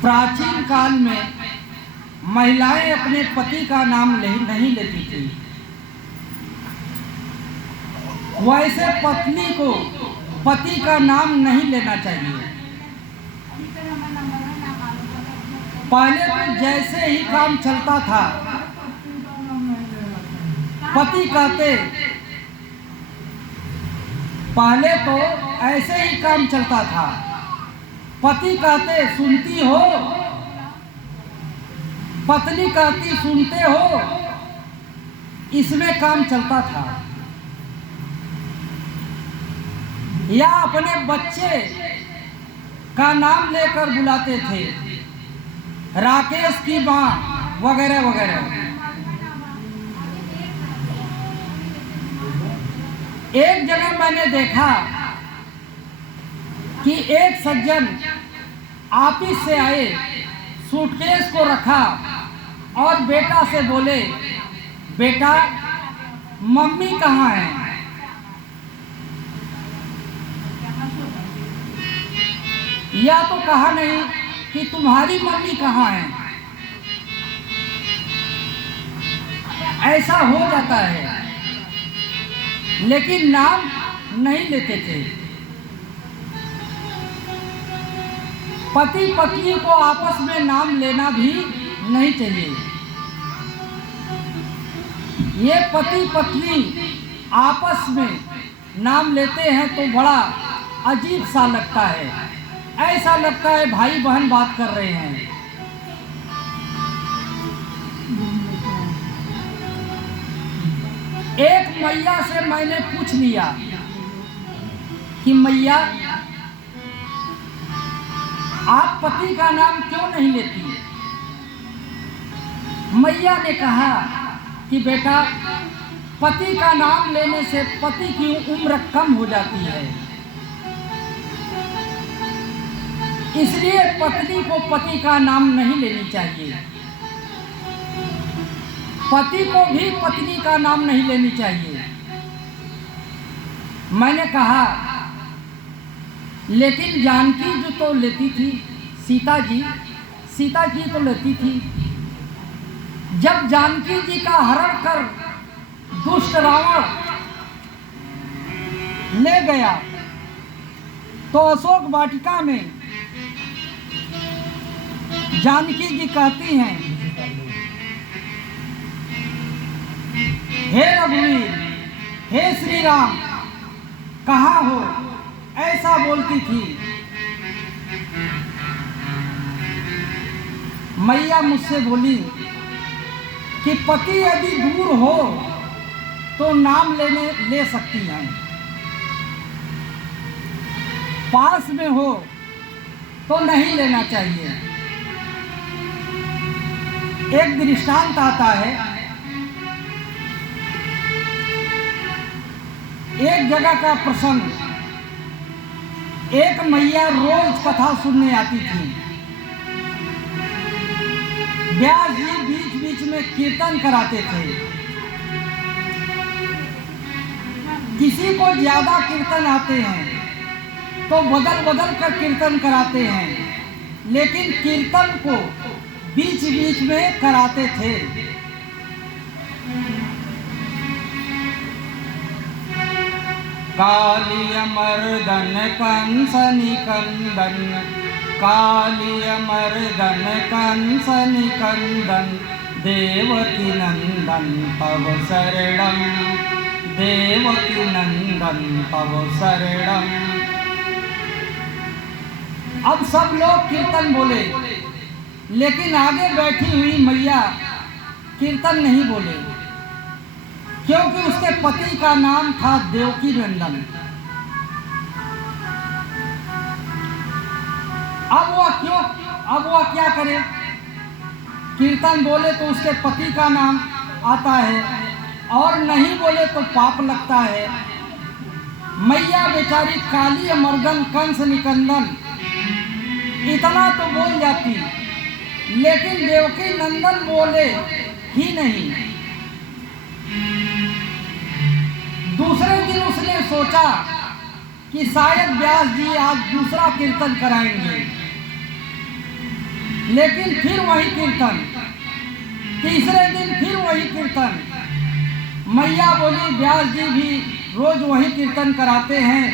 प्राचीन काल में महिलाएं अपने पति का नाम नहीं लेती थी। वैसे पत्नी को पति का नाम नहीं लेना चाहिए। पहले तो जैसे ही काम चलता था पति कहते, पहले तो ऐसे ही काम चलता था, पति कहते सुनती हो, पत्नी कहती सुनते हो, इसमें काम चलता था। या अपने बच्चे का नाम लेकर बुलाते थे, राकेश की माँ वगैरह वगैरह। एक जगह मैंने देखा कि एक सज्जन ऑफिस से आए, सूटकेस को रखा और बेटा से बोले, बेटा मम्मी कहाँ है? या तो कहा नहीं कि तुम्हारी मम्मी कहाँ है। ऐसा हो जाता है, लेकिन नाम नहीं लेते थे। पति पत्नी को आपस में नाम लेना भी नहीं चाहिए। ये पति पत्नी आपस में नाम लेते हैं तो बड़ा अजीब सा लगता है। ऐसा लगता है भाई बहन बात कर रहे हैं। एक मैया से मैंने पूछ लिया कि मैया आप पति का नाम क्यों नहीं लेती? मैया ने कहा कि बेटा पति का नाम लेने से पति की उम्र कम हो जाती है, इसलिए पत्नी को पति का नाम नहीं लेनी चाहिए। पति को भी पत्नी का नाम नहीं लेनी चाहिए। मैंने कहा लेकिन जानकी जो तो लेती थी, सीता जी तो लेती थी। जब जानकी जी का हरण कर दुष्ट रावण ले गया तो अशोक वाटिका में जानकी जी कहती हैं, हे रघुवीर, हे श्री राम, कहाँ हो? ऐसा बोलती थी। मैया मुझसे बोली कि पति यदि दूर हो तो नाम ले सकती हैं, पास में हो तो नहीं लेना चाहिए। एक दृष्टांत आता है, एक जगह का प्रसंग। एक मैया रोज कथा सुनने आती थी। व्यास जी बीच बीच में कीर्तन कराते थे। किसी को ज्यादा कीर्तन आते हैं तो बदल बदल कर कीर्तन कराते हैं, लेकिन कीर्तन को बीच बीच में कराते थे। कालिय मर्दन कंस निकंदन, कालिय मर्दन कंस निकंदन, देवकी नंदन तव शरणम, देवकी नंदन तव शरणम। अब सब लोग कीर्तन बोले, लेकिन आगे बैठी हुई मैया कीर्तन नहीं बोले, क्योंकि उसके पति का नाम था देवकी नंदन। अब वह क्या करे? कीर्तन बोले तो उसके पति का नाम आता है और नहीं बोले तो पाप लगता है। मैया बेचारी काली मर्दन कंस निकंदन इतना तो बोल जाती, लेकिन देवकी नंदन बोले ही नहीं। दूसरे दिन उसने सोचा कि शायद व्यास जी आज दूसरा कीर्तन कराएंगे। लेकिन फिर वही कीर्तन, तीसरे दिन फिर वही कीर्तन। मैया बोली व्यास जी भी रोज वही कीर्तन कराते हैं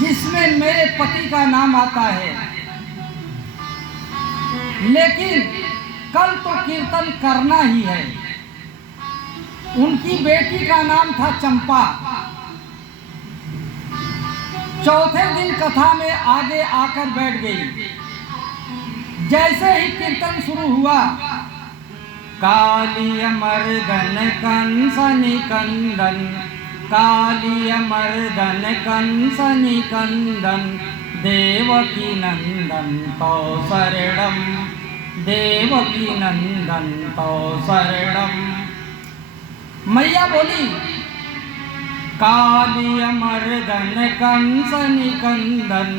जिसमें मेरे पति का नाम आता है, लेकिन कल तो कीर्तन करना ही है। उनकी बेटी का नाम था चंपा। चौथे दिन कथा में आगे आकर बैठ गई। जैसे ही कीर्तन शुरू हुआ, कालिय मर्दन कंस निकंदन, कालिय मर्दन कंस निकंदन, देवकी नंदन तो शरणम, देवकी नंदन तो शरणम। मैया बोली कालिय मर्दन कंस निकंदन,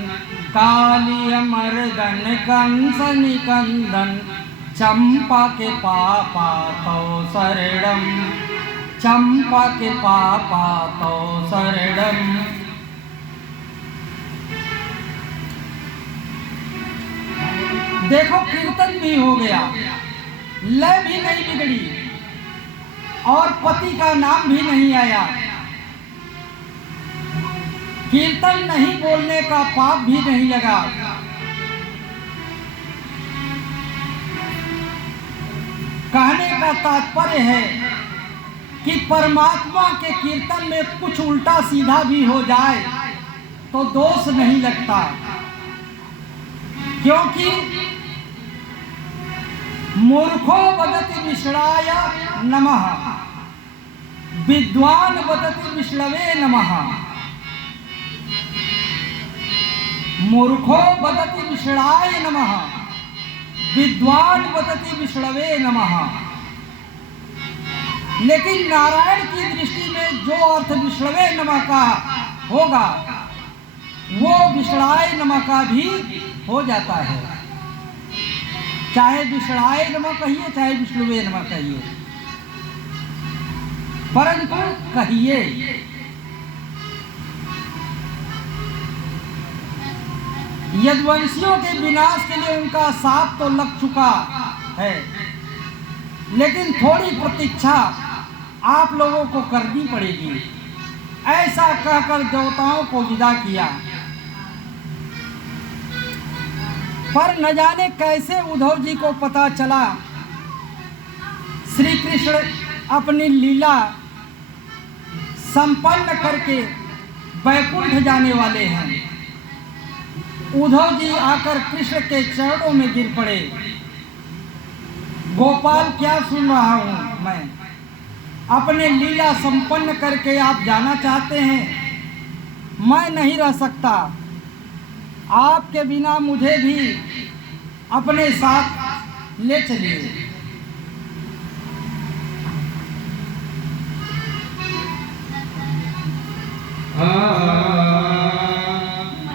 कालिय मर्दन कंस निकंदन, चंपा के पापा तो शरणम, चंपा के पापा तो शरणम। देखो कीर्तन भी हो गया, लय भी नहीं बिगड़ी और पति का नाम भी नहीं आया। कीर्तन नहीं बोलने का पाप भी नहीं लगा। कहने का तात्पर्य है कि परमात्मा के कीर्तन में कुछ उल्टा सीधा भी हो जाए तो दोष नहीं लगता, क्योंकि मूर्खो वदति विष्णाय नमः, विद्वान वदति विष्णवे नमः। मूर्खो वदति विष्णाय नमः, विद्वान वदति विष्णवे नमः। लेकिन नारायण की दृष्टि में जो अर्थ विष्णवे नमः का होगा वो विष्णाय नमः का भी हो जाता है। चाहे विष्णाय नमः कहिए चाहे विष्णुवे नमः कहिए, परंतु कहिए। यदुवंशियों के विनाश के लिए उनका साथ तो लग चुका है, लेकिन थोड़ी प्रतीक्षा आप लोगों को करनी पड़ेगी। ऐसा कहकर देवताओं को विदा किया। पर न जाने कैसे उद्धव जी को पता चला श्री कृष्ण अपनी लीला संपन्न करके वैकुंठ जाने वाले हैं। उद्धव जी आकर कृष्ण के चरणों में गिर पड़े। गोपाल क्या सुन रहा हूं मैं, अपने लीला संपन्न करके आप जाना चाहते हैं, मैं नहीं रह सकता। आपके बिना मुझे भी अपने साथ ले चलिए।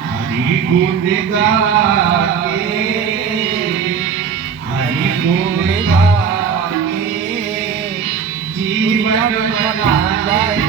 हरि गुण गाके, हरि गुण गाके जीवन बना जाए।